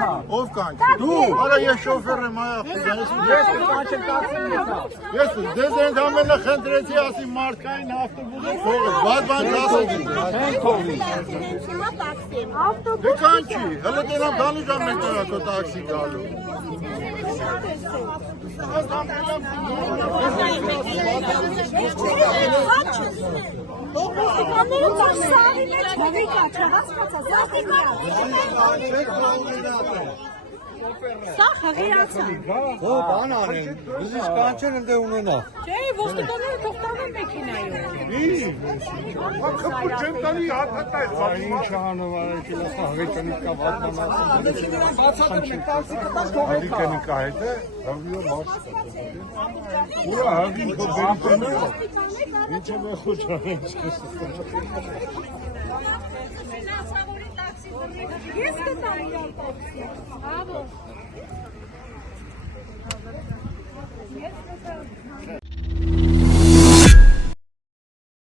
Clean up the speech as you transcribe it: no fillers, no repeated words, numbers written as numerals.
Ով կանչի։ Դու, արա ես շոֆեր եմ այա, ես դեզ ենք ամենը խնդրեցի ասի մարդկային ավտոբուսը թողը, բաց բան ասեցի։ Դե կանչի, հələ դենամ գալու ժամ մեկ տորա քո տաքսի գալու։ Սա հղիացա։ Ո՞վ բան անեն։ Դու կանչեն ընդ ունենա։ Չէ, ոստիկանները թող տանեն մեքենայով։ Ախպու չեմ տանի հատհատա է։ Ինչ անհավարի կլասա հղիքանի կա բացմանացը։ Բացատը մենք տաքսի կտաս թողել։ Հղիքանի կա հետ է, հղիո մարդ։ Ուրա հղին քո բերիտենը։ Ինչ է խոչանեն։ Ես կտամ իրան տաքսի։ Բավո։